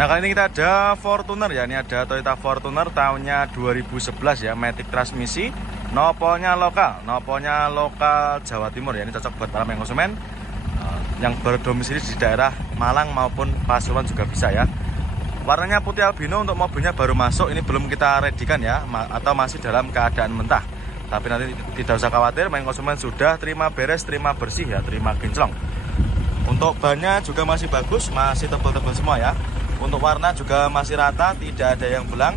Nah, kali ini kita ada Fortuner ya. Ini ada Toyota Fortuner tahunnya 2011 ya, matic transmisi, noponya lokal Jawa Timur ya. Ini cocok buat para konsumen yang berdomisili di daerah Malang maupun Pasuruan juga bisa ya. Warnanya putih albino. Untuk mobilnya baru masuk, ini belum kita readikan ya, atau masih dalam keadaan mentah. Tapi nanti tidak usah khawatir, konsumen sudah terima beres, terima bersih ya, terima kinclong. Untuk bannya juga masih bagus, masih tebal-tebal semua ya. Untuk warna juga masih rata, tidak ada yang belang.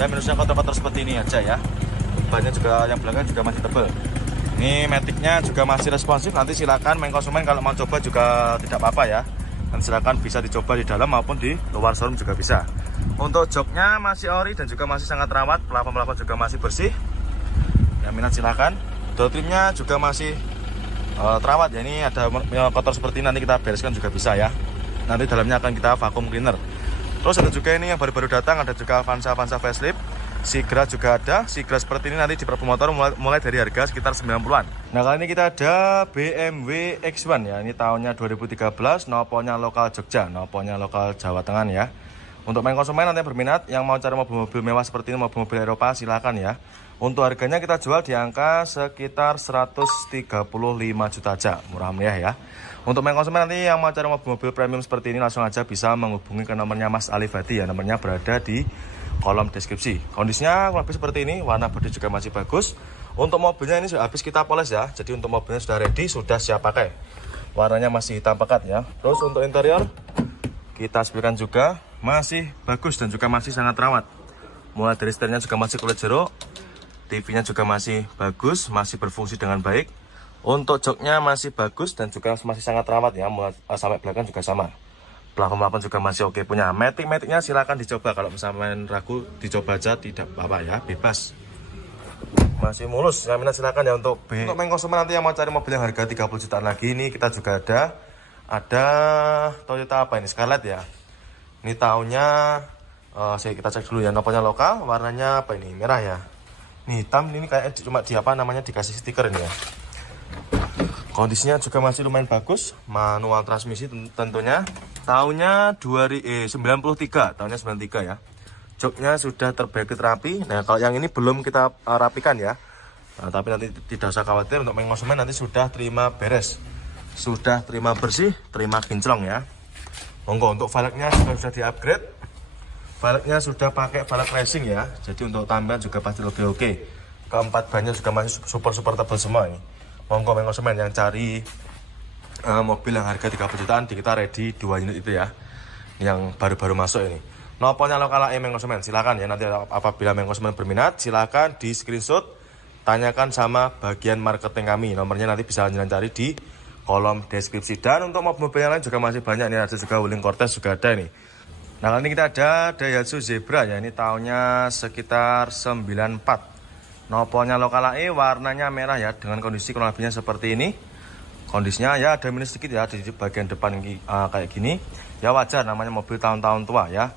Ya, minusnya kotor-kotor seperti ini aja ya. Bannya juga yang belakang juga masih tebal. Ini maticnya juga masih responsif. Nanti silakan konsumen kalau mau coba juga tidak apa-apa ya. Dan silakan bisa dicoba di dalam maupun di luar showroom juga bisa. Untuk joknya masih ori dan juga masih sangat rawat. Pelafon juga masih bersih. Yang minat silakan. Door trimnya juga masih terawat ya. Ini ada kotor seperti ini, nanti kita bereskan juga bisa ya. Nanti dalamnya akan kita vacuum cleaner. Terus ada juga ini yang baru-baru datang, ada juga Avanza facelift. Sigra juga ada. Sigra seperti ini nanti di Promotor mulai dari harga sekitar 90-an. Nah, kali ini kita ada BMW X1 ya. Ini tahunnya 2013, noponya lokal Jogja, noponya lokal Jawa Tengah ya. Untuk konsumen nanti yang berminat yang mau cari mobil-mobil mewah seperti ini, mobil-mobil Eropa, silakan ya. Untuk harganya kita jual di angka sekitar 135 juta aja, murah meriah ya. Untuk konsumen nanti yang mau cari mobil-mobil premium seperti ini, langsung aja bisa menghubungi ke nomornya Mas Ali Fadi ya. Nomornya berada di kolom deskripsi. Kondisinya lebih seperti ini, warna bodi juga masih bagus. Untuk mobilnya ini sudah habis kita poles ya. Jadi untuk mobilnya sudah ready, sudah siap pakai. Warnanya masih hitam pekat ya. Terus untuk interior kita sebutkan juga masih bagus dan juga masih sangat rawat. Mulai dari setirnya juga masih kulit jeruk. TV-nya juga masih bagus, masih berfungsi dengan baik. Untuk joknya masih bagus dan juga masih sangat rawat ya, sampai belakang juga sama. Plafon juga masih oke punya. Matic-maticnya silakan dicoba, kalau misalnya ragu dicoba aja, tidak apa-apa ya, bebas. Masih mulus, yang minat silakan ya. Untuk konsumen nanti yang mau cari mobil yang harga 30 jutaan lagi, ini kita juga ada Toyota apa ini, Scarlett ya. Ini tahunnya kita cek dulu ya, noponya lokal, warnanya apa ini, merah ya. Ini hitam, ini kayak cuma dikasih stiker ini ya. Kondisinya juga masih lumayan bagus, manual transmisi tentunya. Tahunnya 93 ya. Joknya sudah terbaikit rapi. Nah, kalau yang ini belum kita rapikan ya. Nah, tapi nanti tidak usah khawatir, untuk konsumen nanti sudah terima beres, sudah terima bersih, terima kinclong ya. Monggo. Untuk velgnya sudah di-upgrade. Velgnya sudah pakai velg racing ya. Jadi untuk tampilan juga pasti lebih oke. Keempat bannya juga masih super tebal semua ini. Monggo konsumen yang cari mobil yang harga 30 jutaan, di kita ready 2 unit itu ya, yang baru-baru masuk ini. Noponya lokal konsumen, silakan ya. Nanti apabila konsumen berminat, silakan di screenshot, tanyakan sama bagian marketing kami. Nomornya nanti bisa jalan cari di kolom deskripsi. Dan untuk mobil-mobil yang lain juga masih banyak nih, ada juga Wuling Cortez juga ada nih. Nah, kali ini kita ada Daihatsu Zebra ya. Ini tahunnya sekitar 94. Noponya lokal warnanya merah ya, dengan kondisi kurang lebihnya seperti ini. Kondisinya ya ada minus sedikit ya di bagian depan kayak gini. Ya wajar, namanya mobil tahun-tahun tua ya.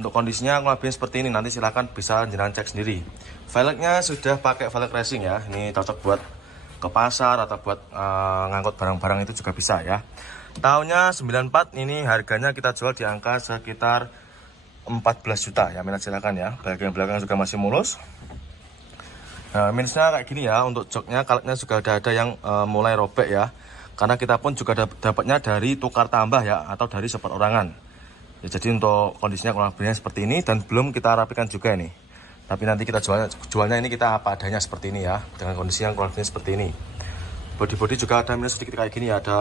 Untuk kondisinya kurang lebihnya seperti ini. Nanti silahkan bisa jenengan cek sendiri. Velgnya sudah pakai velg racing ya. Ini cocok buat ke pasar atau buat ngangkut barang-barang itu juga bisa ya. Tahunnya 94, ini harganya kita jual di angka sekitar 14 juta ya. Minat silakan ya. Bagian belakang juga masih mulus. Nah, minusnya kayak gini ya. Untuk joknya, kalknya juga ada yang mulai robek ya. Karena kita pun juga dapatnya dari tukar tambah ya, atau dari seperorangan ya. Jadi untuk kondisinya kurang lebihnya seperti ini, dan belum kita rapikan juga ini. Tapi nanti kita jualnya ini kita apa adanya seperti ini ya, dengan kondisi yang kurang lebihnya seperti ini. Bodi juga ada minus sedikit kayak gini ya, ada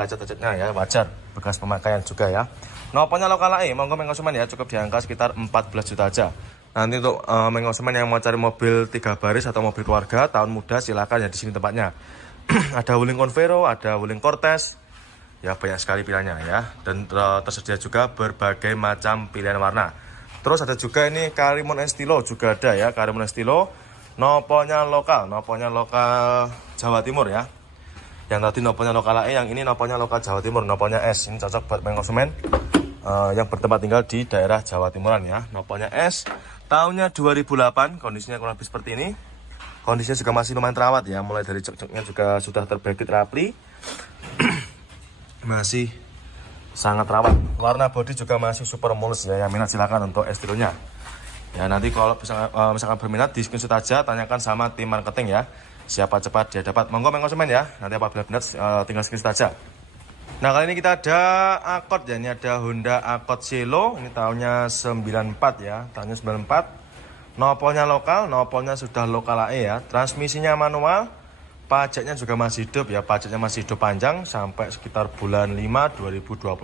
lecet-lecetnya ya, wajar, bekas pemakaian juga ya. Noponya lokal monggo konsumen ya, cukup di angka sekitar 14 juta aja. Nanti untuk konsumen yang mau cari mobil 3 baris atau mobil keluarga tahun muda, silakan ya, di sini tempatnya. Ada Wuling Convero, ada Wuling Cortez. Ya, banyak sekali pilihannya ya. Dan tersedia juga berbagai macam pilihan warna. Terus ada juga ini Karimun Estilo juga ada ya, Karimun Estilo. Noponya lokal Jawa Timur ya. Yang tadi noponya lokal yang ini noponya lokal Jawa Timur, noponya S. Ini cocok buat konsumen yang bertempat tinggal di daerah Jawa Timuran ya. Noponya S. Tahunnya 2008, kondisinya kurang lebih seperti ini. Kondisinya juga masih lumayan terawat ya. Mulai dari jok-joknya juga sudah terbaikit rapi. Masih sangat rawat. Warna bodi juga masih super mulus ya. Yang minat silakan untuk estilonya. Ya nanti kalau misalkan berminat di screenshot aja, tanyakan sama tim marketing ya. Siapa cepat dia dapat. Monggo konsumen ya. Nanti apabila minat tinggal screenshot aja. Nah kali ini kita ada Accord ya. Ini ada Honda Accord Cielo. Ini tahunnya 94 ya. Tahunnya 94. Nopolnya lokal, nopolnya sudah lokal AE ya. Transmisinya manual. Pajaknya juga masih hidup ya, pajaknya masih hidup panjang sampai sekitar bulan 5 2026.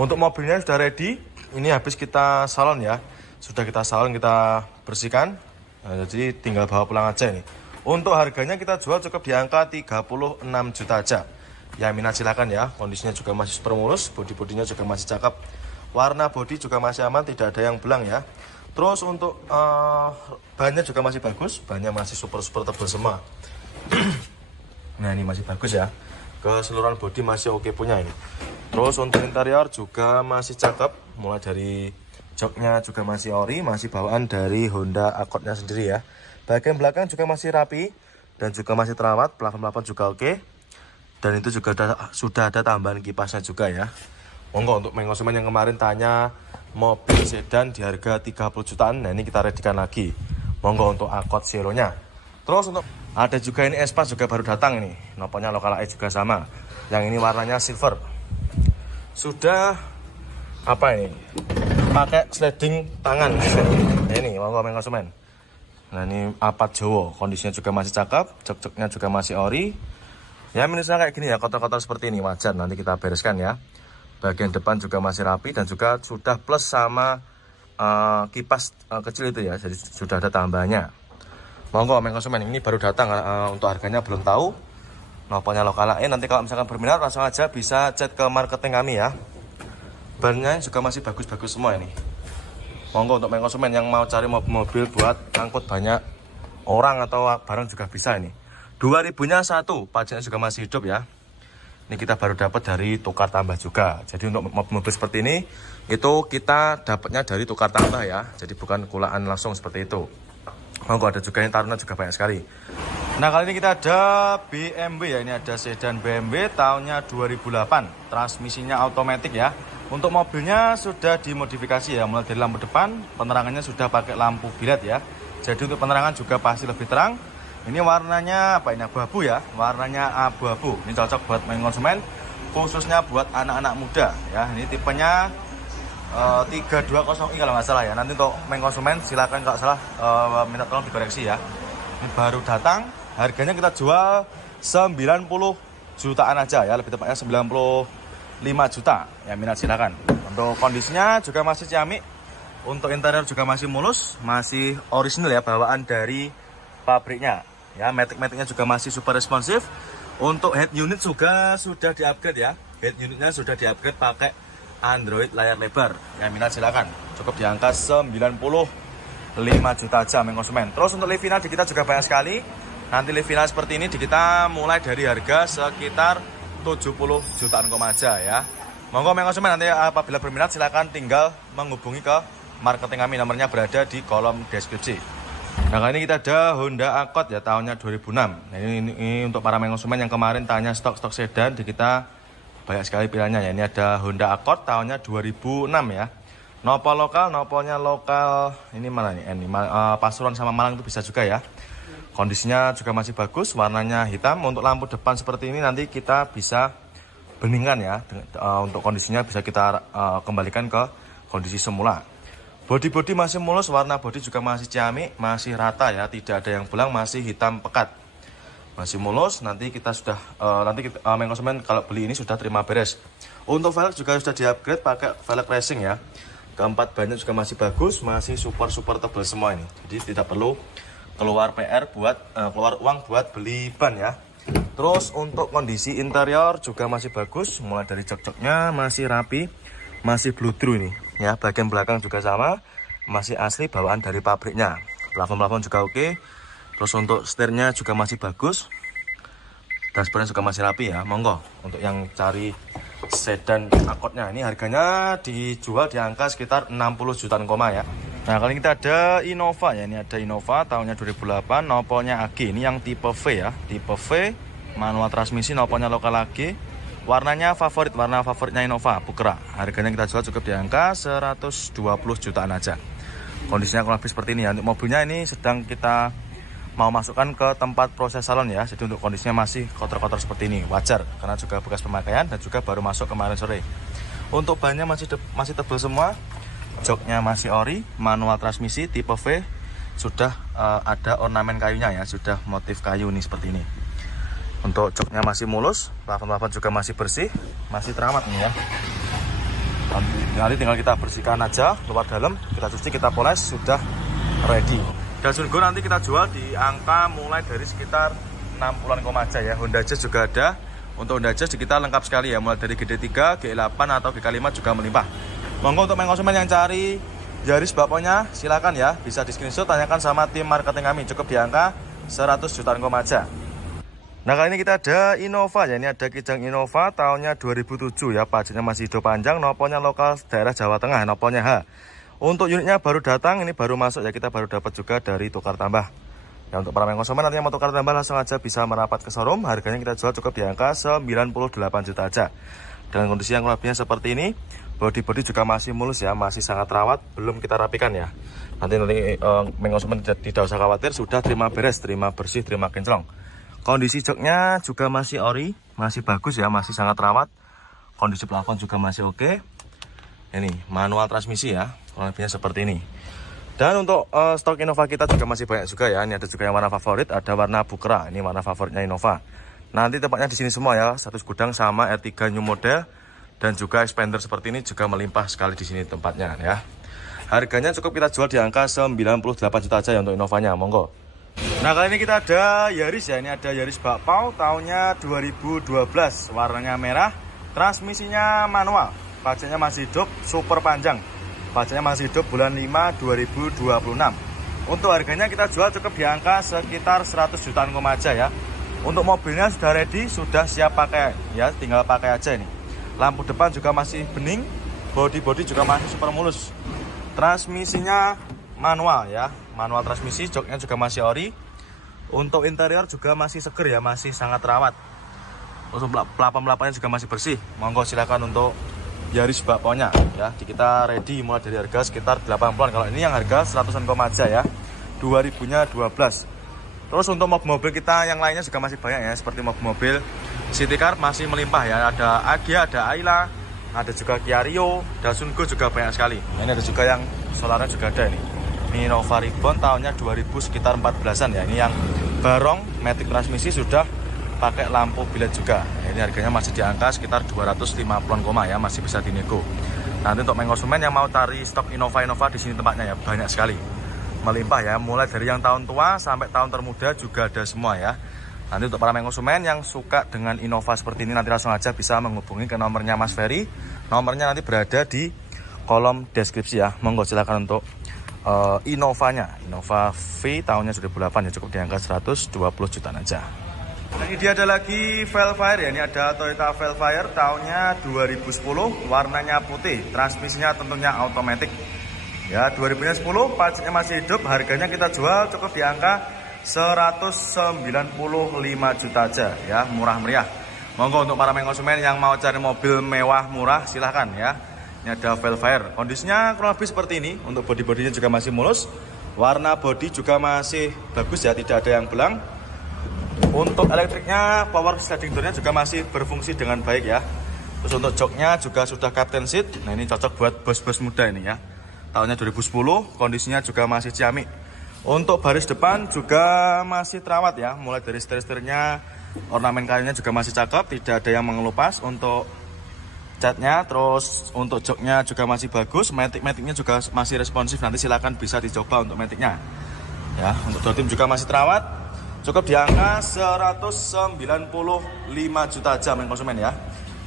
Untuk mobilnya sudah ready, ini habis kita salon ya. Sudah kita salon, kita bersihkan. Nah, jadi tinggal bawa pulang aja nih. Untuk harganya kita jual cukup di angka 36 juta aja. Yang minat silakan ya, kondisinya juga masih super mulus, bodi-bodinya juga masih cakep. Warna bodi juga masih aman, tidak ada yang belang ya. Terus untuk bannya juga masih bagus, bannya masih super-super tebal semua. Nah ini masih bagus ya, keseluruhan bodi masih oke punya ini. Terus untuk interior juga masih cakep, mulai dari joknya juga masih ori, masih bawaan dari Honda Accordnya sendiri ya. Bagian belakang juga masih rapi dan juga masih terawat, plafon-plafon juga oke. Dan itu juga sudah ada tambahan kipasnya juga ya. Monggo untuk konsumen yang kemarin tanya mobil sedan di harga 30 jutaan, nah ini kita readykan lagi. Monggo untuk Accord Cielo-nya. Terus untuk ada juga ini Espas juga baru datang ini. Nopolnya lokal AE juga sama. Yang ini warnanya silver. Sudah apa ini? Pakai sliding tangan. Nah, ini monggo konsumen. Nah ini Alphard Jawa, kondisinya juga masih cakep, jok-joknya juga masih ori. Ya minusnya kayak gini ya, kotor-kotor seperti ini wajar, nanti kita bereskan ya. Bagian depan juga masih rapi dan juga sudah plus sama kipas kecil itu ya, jadi sudah ada tambahannya. Monggo konsumen, ini baru datang, untuk harganya belum tahu. Nopolnya lokal AE, nanti kalau misalkan berminat langsung aja bisa chat ke marketing kami ya. Bannya juga masih bagus-bagus semua ini. Monggo untuk konsumen yang mau cari mobil buat angkut banyak orang atau barang juga bisa ini. 2000-nya satu, pajaknya juga masih hidup ya. Ini kita baru dapat dari tukar tambah juga. Jadi untuk mobil seperti ini itu kita dapatnya dari tukar tambah ya. Jadi bukan kulaan langsung seperti itu. Monggo ada juga yang Taruna juga banyak sekali. Nah kali ini kita ada BMW ya. Ini ada sedan BMW tahunnya 2008. Transmisinya otomatis ya. Untuk mobilnya sudah dimodifikasi ya. Mulai dari lampu depan, penerangannya sudah pakai lampu bilet ya. Jadi untuk penerangan juga pasti lebih terang. Ini warnanya apa ini, abu-abu ya. Warnanya abu-abu. Ini cocok buat konsumen, khususnya buat anak-anak muda ya. Ini tipenya 320i kalau nggak salah ya. Nanti untuk konsumen silakan kalau salah minta tolong dikoreksi ya. Ini baru datang, harganya kita jual 90 jutaan aja ya, lebih tepatnya 95 juta. Ya minat silakan. Untuk kondisinya juga masih ciamik. Untuk interior juga masih mulus, masih original ya, bawaan dari pabriknya. Ya, matic-maticnya juga masih super responsif. Untuk head unit juga sudah di-upgrade ya. Head unitnya sudah di-upgrade pakai Android layar lebar. Yang minat silakan. Cukup di angka 95 juta aja konsumen. Terus untuk Livina di kita juga banyak sekali. Nanti Livina seperti ini di kita mulai dari harga sekitar 70 jutaan aja ya. Monggo konsumen, nanti apabila berminat silakan tinggal menghubungi ke marketing kami, nomornya berada di kolom deskripsi. Nah kali ini kita ada Honda Accord ya, tahunnya 2006. Nah ini untuk para konsumen yang kemarin tanya stok-stok sedan di kita banyak sekali pilihannya ya. Ini ada Honda Accord tahunnya 2006 ya. Nopol lokal, nopolnya lokal. Ini mana nih? Ini Pasuruan sama Malang itu bisa juga ya. Kondisinya juga masih bagus, warnanya hitam. Untuk lampu depan seperti ini nanti kita bisa beningkan ya. Untuk kondisinya bisa kita kembalikan ke kondisi semula. Bodi-bodi masih mulus, warna bodi juga masih ciamik, masih rata ya, tidak ada yang belang, masih hitam pekat. Masih mulus, nanti kita sudah konsumen kalau beli ini sudah terima beres. Untuk velg juga sudah di-upgrade pakai velg racing ya. Keempat bannya juga masih bagus, masih super tebal semua ini. Jadi tidak perlu keluar PR buat keluar uang buat beli ban ya. Terus untuk kondisi interior juga masih bagus, mulai dari jok-joknya masih rapi, masih bludru ini. Ya, bagian belakang juga sama, masih asli bawaan dari pabriknya. Plafon-plafon juga oke. Terus untuk setirnya juga masih bagus. Dashboardnya juga masih rapi ya. Monggo untuk yang cari sedan Accordnya, ini harganya dijual di angka sekitar 60 jutaan ya. Nah kali ini kita ada Innova ya. Ini ada Innova tahunnya 2008, nopolnya AG. Ini yang tipe V ya, tipe V, manual transmisi, nopolnya lokal AG. Warnanya favorit, warna favoritnya Innova, Pukera. Harganya kita jual cukup di angka 120 jutaan aja. Kondisinya kurang lebih seperti ini ya. Untuk mobilnya ini sedang kita mau masukkan ke tempat proses salon ya. Jadi untuk kondisinya masih kotor-kotor seperti ini, wajar karena juga bekas pemakaian dan juga baru masuk kemarin sore. Untuk bannya masih tebal semua. Joknya masih ori, manual transmisi tipe V. Sudah ada ornamen kayunya ya, sudah motif kayu nih seperti ini. Untuk joknya masih mulus, plafon-plafon juga masih bersih, masih terawat nih ya. Nanti tinggal kita bersihkan aja luar dalam, kita cuci, kita poles, sudah ready. Dan Sungo nanti kita jual di angka mulai dari sekitar 60-an aja ya. Honda Jazz juga ada. Untuk Honda Jazz kita lengkap sekali ya, mulai dari GD3, G8 atau GK5 juga melimpah. Monggo untuk konsumen yang cari Yaris bakponya silakan ya, bisa di screenshot, tanyakan sama tim marketing kami, cukup di angka 100 jutaan aja. Nah kali ini kita ada Innova ya, ini ada Kijang Innova tahunnya 2007 ya, pajaknya masih hidup panjang, noponya lokal daerah Jawa Tengah, noponya H. Untuk unitnya baru datang, ini baru masuk ya, kita baru dapat juga dari tukar tambah. Ya untuk para konsumen nanti yang mau tukar tambah langsung aja bisa merapat ke showroom, harganya kita jual cukup di angka 98 juta aja. Dengan kondisi yang lebihnya seperti ini, body juga masih mulus ya, masih sangat rawat, belum kita rapikan ya. Nanti konsumen tidak usah khawatir, sudah terima beres, terima bersih, terima kinclong. Kondisi joknya juga masih ori, masih bagus ya, masih sangat rawat. Kondisi plafon juga masih oke. Ini manual transmisi ya, kurang lebihnya seperti ini. Dan untuk stok Innova kita juga masih banyak juga ya. Ini ada juga yang warna favorit, ada warna Pukera. Ini warna favoritnya Innova. Nanti tempatnya di sini semua ya, satu gudang sama R3 new model dan juga expander seperti ini juga melimpah sekali di sini tempatnya ya. Harganya cukup kita jual di angka 98 juta aja ya untuk Innovanya, monggo. Nah kali ini kita ada Yaris ya, ini ada Yaris bakpao tahunnya 2012, warnanya merah, transmisinya manual, pajaknya masih hidup, super panjang, pajaknya masih hidup bulan 5 2026. Untuk harganya kita jual cukup di angka sekitar 100 jutaan aja ya. Untuk mobilnya sudah ready, sudah siap pakai ya, tinggal pakai aja ini. Lampu depan juga masih bening, body juga masih super mulus. Transmisinya manual ya, manual transmisi, joknya juga masih ori. Untuk interior juga masih seger ya, masih sangat rawat. Untuk pelapon-pelaponnya juga masih bersih. Monggo silakan untuk Yaris bakponya ya. Kita ready mulai dari harga sekitar 80-an. Kalau ini yang harga 100-an aja ya. 2000-nya 12. Terus untuk mobil-mobil kita yang lainnya juga masih banyak ya, seperti mobil-mobil city car masih melimpah ya. Ada Agya, ada Ayla, ada juga Kia Rio, Sungo juga banyak sekali. Ini ada juga yang solarnya juga ada ini. Ini Innova Reborn tahunnya 2000 sekitar 14-an ya. Ini yang barong matic transmisi sudah pakai lampu bilet juga. Ini harganya masih di angka sekitar 250-an ya, masih bisa dinego. Nanti untuk konsumen yang mau cari stok Innova di sini tempatnya ya, banyak sekali. Melimpah ya, mulai dari yang tahun tua sampai tahun termuda juga ada semua ya. Nanti untuk para konsumen yang suka dengan Innova seperti ini, nanti langsung aja bisa menghubungi ke nomornya Mas Ferry. Nomornya nanti berada di kolom deskripsi ya. Monggo silakan untuk Innovanya, Innova V tahunnya 2008 ya, cukup di angka 120 jutaan aja. Nah, ini dia ada lagi Velfire ya, ini ada Toyota Velfire tahunnya 2010, warnanya putih, transmisinya tentunya automatic. Ya 2010, pajaknya masih hidup, harganya kita jual cukup di angka 195 juta aja ya, murah meriah. Monggo untuk para konsumen yang mau cari mobil mewah murah silahkan ya. Ini ada Velfire, kondisinya kurang lebih seperti ini. Untuk body-bodinya juga masih mulus, warna body juga masih bagus ya, tidak ada yang belang. Untuk elektriknya, power sliding door-nya juga masih berfungsi dengan baik ya. Terus untuk joknya juga sudah captain seat. Nah ini cocok buat bos-bos muda ini ya. Tahunnya 2010, kondisinya juga masih ciamik. Untuk baris depan juga masih terawat ya, mulai dari setir-setirnya, ornamen kayunya juga masih cakep, tidak ada yang mengelupas. Untuk catnya, terus untuk joknya juga masih bagus, matic-maticnya juga masih responsif. Nanti silakan bisa dicoba untuk maticnya ya. Untuk door trim juga masih terawat, cukup di angka 195 juta aja konsumen ya.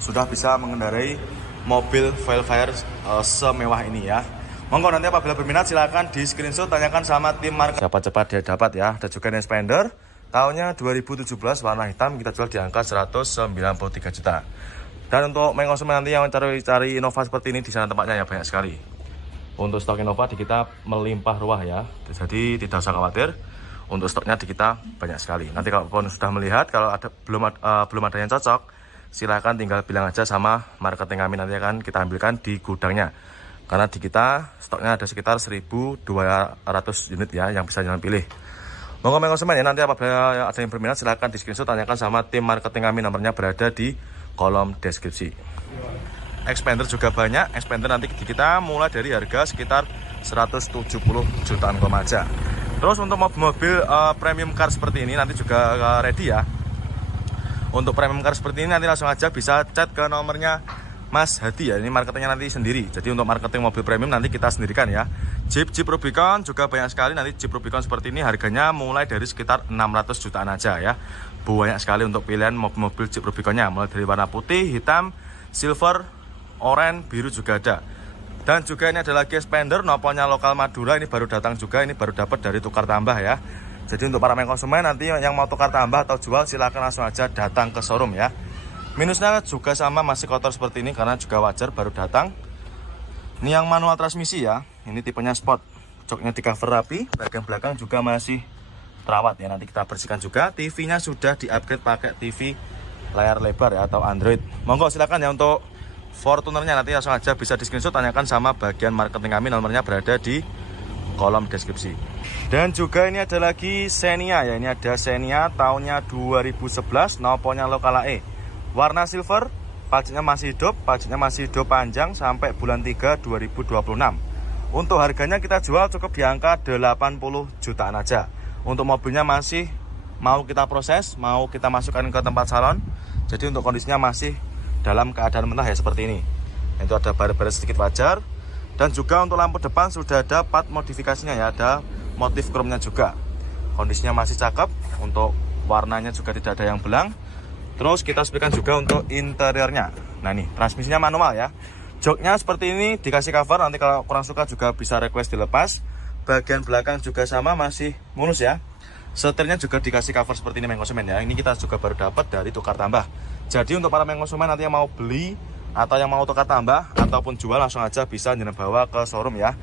Sudah bisa mengendarai mobil Velfire semewah ini ya. Monggo nanti apabila berminat silakan di screenshot, tanyakan sama tim market. Siapa cepat dia dapat ya. Ada juga expander tahunnya 2017 warna hitam, kita jual di angka 193 juta. Dan untuk konsumen nanti yang mencari Innova seperti ini, di sana tempatnya ya banyak sekali. Untuk stok Innova di kita melimpah ruah ya, jadi tidak usah khawatir. Untuk stoknya di kita banyak sekali. Nanti kalau sudah melihat, kalau ada belum ada yang cocok, silahkan tinggal bilang aja sama marketing kami, nanti akan kita ambilkan di gudangnya. Karena di kita stoknya ada sekitar 1.200 unit ya yang bisa jangan pilih. Monggo konsumen ya, nanti apabila ada yang berminat silahkan di screenshot, tanyakan sama tim marketing kami, nomornya berada di kolom deskripsi. Expander juga banyak, expander nanti di kita mulai dari harga sekitar 170 jutaan aja. Terus untuk mobil-mobil premium car seperti ini nanti juga ready ya. Untuk premium car seperti ini nanti langsung aja bisa chat ke nomornya Mas Hadi ya. Ini marketingnya nanti sendiri. Jadi untuk marketing mobil premium nanti kita sendirikan ya. Jeep Rubicon juga banyak sekali. Nanti Jeep Rubicon seperti ini harganya mulai dari sekitar 600 jutaan aja ya. Banyak sekali untuk pilihan mobil-mobil Jeep Rubiconnya. Mulai dari warna putih, hitam, silver, oranye, biru juga ada. Dan juga ini ada lagi expander noponya lokal Madura. Ini baru datang juga. Ini baru dapat dari tukar tambah ya. Jadi untuk para konsumen nanti yang mau tukar tambah atau jual silahkan langsung aja datang ke showroom ya. Minusnya juga sama, masih kotor seperti ini karena juga wajar baru datang. Ini yang manual transmisi ya. Ini tipenya sport. Joknya di cover rapi, bagian belakang juga masih terawat ya. Nanti kita bersihkan juga. TV-nya sudah di-upgrade pakai TV layar lebar ya atau Android. Monggo silakan ya untuk Fortunernya nanti langsung aja bisa di screenshot, tanyakan sama bagian marketing kami, nomornya berada di kolom deskripsi. Dan juga ini ada lagi Xenia ya, ini ada Xenia tahunnya 2011, noponya lokal AE. Warna silver, pajaknya masih hidup panjang sampai bulan 3 2026. Untuk harganya kita jual cukup di angka 80 jutaan aja. Untuk mobilnya masih mau kita proses, mau kita masukkan ke tempat salon. Jadi untuk kondisinya masih dalam keadaan mentah ya seperti ini. Itu ada baret-baret sedikit wajar. Dan juga untuk lampu depan sudah ada part modifikasinya ya, ada motif chrome-nya juga. Kondisinya masih cakep, untuk warnanya juga tidak ada yang belang. Terus kita sebutkan juga untuk interiornya. Nah ini transmisinya manual ya. Joknya seperti ini dikasih cover, nanti kalau kurang suka juga bisa request dilepas. Bagian belakang juga sama, masih mulus ya. Setirnya juga dikasih cover seperti ini konsumen ya. Ini kita juga baru dapat dari tukar tambah. Jadi untuk para konsumen nanti yang mau beli atau yang mau tukar tambah ataupun jual langsung aja bisa jenengan bawa ke showroom ya.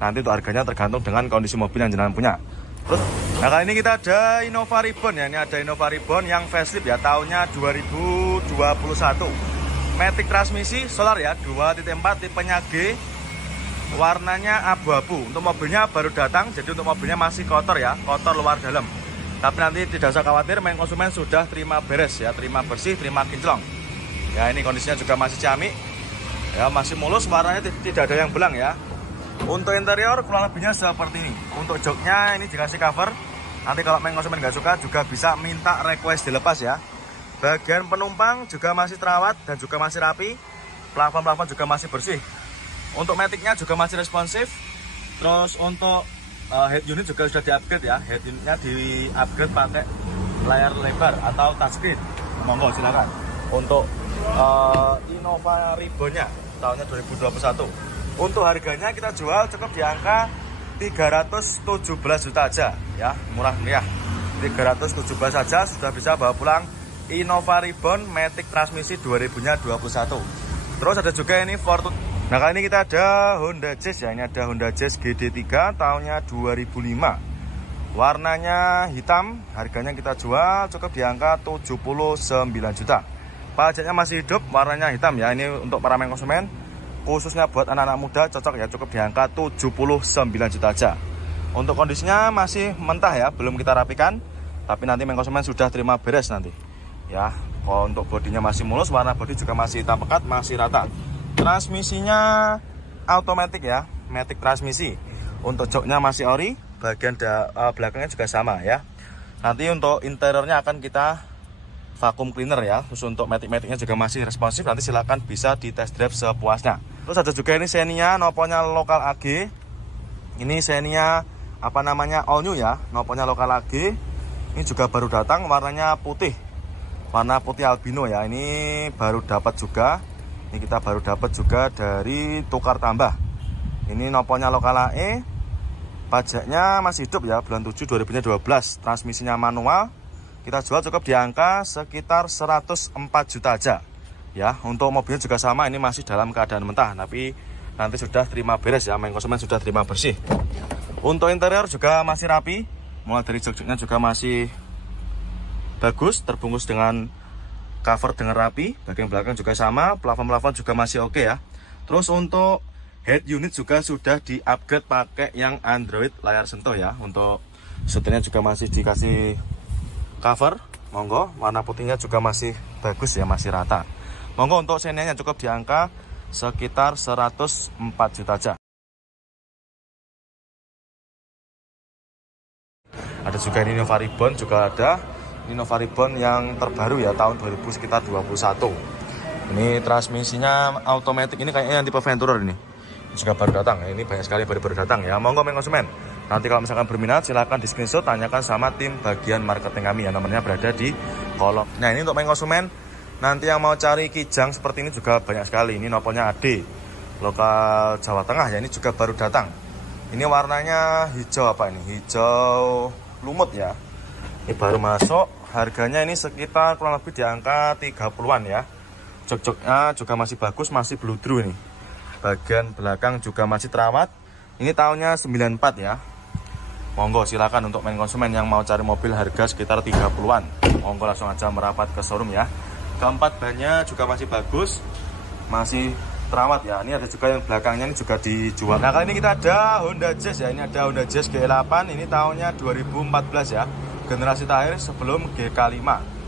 Nanti untuk harganya tergantung dengan kondisi mobil yang jenengan punya. Terus, nah kali ini kita ada Innova Ribbon ya. Ini ada Innova Ribbon yang facelift ya, tahunnya 2021. Matic transmisi solar ya, 2.4 tipenya G. Warnanya abu-abu. Untuk mobilnya baru datang, jadi untuk mobilnya masih kotor ya, kotor luar dalam. Tapi nanti tidak usah khawatir, konsumen sudah terima beres ya, terima bersih, terima kinclong. Ya ini kondisinya juga masih ciamik. Ya masih mulus, warnanya tidak ada yang belang ya. Untuk interior kurang lebihnya seperti ini. Untuk joknya ini dikasih cover. Nanti kalau konsumen nggak suka juga bisa minta request dilepas ya. Bagian penumpang juga masih terawat dan juga masih rapi. Plafon-plafon juga masih bersih. Untuk maticnya juga masih responsif. Terus untuk head unit juga sudah di-upgrade ya. Head unitnya di-upgrade pakai layar lebar atau touchscreen. Monggo silakan. Untuk Innova Ribbonnya tahunnya 2021. Untuk harganya kita jual cukup di angka 317 juta aja ya, murah meriah. 317 saja sudah bisa bawa pulang Innova Ribbon Matic transmisi 2021. Terus ada juga ini Fortuner. Nah kali ini kita ada Honda Jazz ya, ini ada Honda Jazz GD3 tahunnya 2005. Warnanya hitam, harganya kita jual cukup di angka 79 juta. Pajaknya masih hidup, warnanya hitam ya. Ini untuk para konsumen, khususnya buat anak-anak muda cocok ya, cukup di angka 79 juta aja. Untuk kondisinya masih mentah ya, belum kita rapikan. Tapi nanti konsumen sudah terima beres nanti. Ya, kalau untuk bodinya masih mulus, warna bodi juga masih hitam pekat, masih rata. Transmisinya automatic ya, matic transmisi. Untuk joknya masih ori, bagian belakangnya juga sama ya. Nanti untuk interiornya akan kita vacuum cleaner ya. Terus untuk matic-maticnya juga masih responsif. Nanti silakan bisa di test drive sepuasnya. Terus ada juga ini Xenia noponya lokal AG. Ini Xenia apa namanya all new ya, noponya lokal AG. Ini juga baru datang, warnanya putih. Warna putih albino ya. Ini baru dapat juga. Ini kita baru dapat juga dari tukar tambah. Ini noponya lokal AE. Pajaknya masih hidup ya, bulan 7 2012. Transmisinya manual. Kita jual cukup di angka sekitar 104 juta aja. Ya, untuk mobilnya juga sama, ini masih dalam keadaan mentah, tapi nanti sudah terima beres ya, konsumen sudah terima bersih. Untuk interior juga masih rapi. Mulai dari jok-joknya juga masih bagus, terbungkus dengan cover dengan rapi, bagian belakang juga sama, plafon-plafon juga masih oke ya. Terus untuk head unit juga sudah di-upgrade pakai yang Android layar sentuh ya. Untuk setirnya juga masih dikasih cover, monggo. Warna putihnya juga masih bagus ya, masih rata. Monggo untuk senenya cukup di angka sekitar 104 juta aja. Ada juga ini Nova Ribbon juga ada. Ini Nova Ribbon yang terbaru ya, tahun 2000 sekitar 21. Ini transmisinya automatic, ini kayaknya yang tipe Venturer ini. Ini juga baru datang. Ini banyak sekali baru datang ya. Monggo konsumen. Nanti kalau misalkan berminat silahkan di screenshot, tanyakan sama tim bagian marketing kami ya. Nomornya berada di kolom. Nah, ini untuk konsumen nanti yang mau cari Kijang seperti ini juga banyak sekali. Ini noponya AD lokal Jawa Tengah ya. Ini juga baru datang. Ini warnanya hijau apa ini? Hijau lumut ya. Ini baru masuk. Harganya ini sekitar kurang lebih di angka 30-an ya. Jok-joknya juga masih bagus, masih bludru ini. Bagian belakang juga masih terawat. Ini tahunnya 94 ya. Monggo silakan untuk konsumen yang mau cari mobil harga sekitar 30-an. Monggo langsung aja merapat ke showroom ya. Keempat bannya juga masih bagus, masih terawat ya. Ini ada juga yang belakangnya ini juga dijual. Nah, kali ini kita ada Honda Jazz ya. Ini ada Honda Jazz G8. Ini tahunnya 2014 ya. Generasi terakhir sebelum GK5.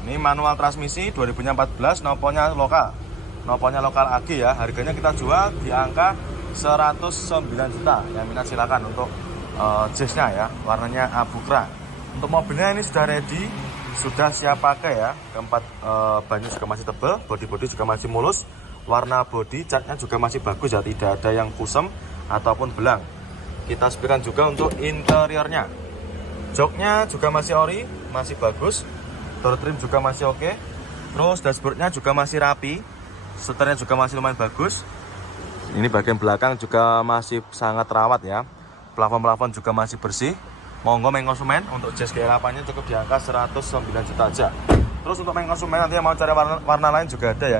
Ini manual transmisi 2014, noponya lokal AG ya. Harganya kita jual di angka 109 juta. Yang minat silakan untuk Jazz-nya ya. Warnanya abu kera. Untuk mobilnya ini sudah ready, sudah siap pakai ya. Keempat bannya juga masih tebal, bodi juga masih mulus. Warna bodi catnya juga masih bagus ya, tidak ada yang kusam ataupun belang. Kita sepikan juga untuk interiornya. Joknya juga masih ori, masih bagus. Door trim juga masih oke. Terus dashboardnya juga masih rapi. Setirnya juga masih lumayan bagus. Ini bagian belakang juga masih sangat rawat ya. Plafon-plafon juga masih bersih. Monggo konsumen untuk Jazz G8 nya cukup di angka 109 juta aja. Terus untuk konsumen nanti yang mau cari warna lain juga ada ya.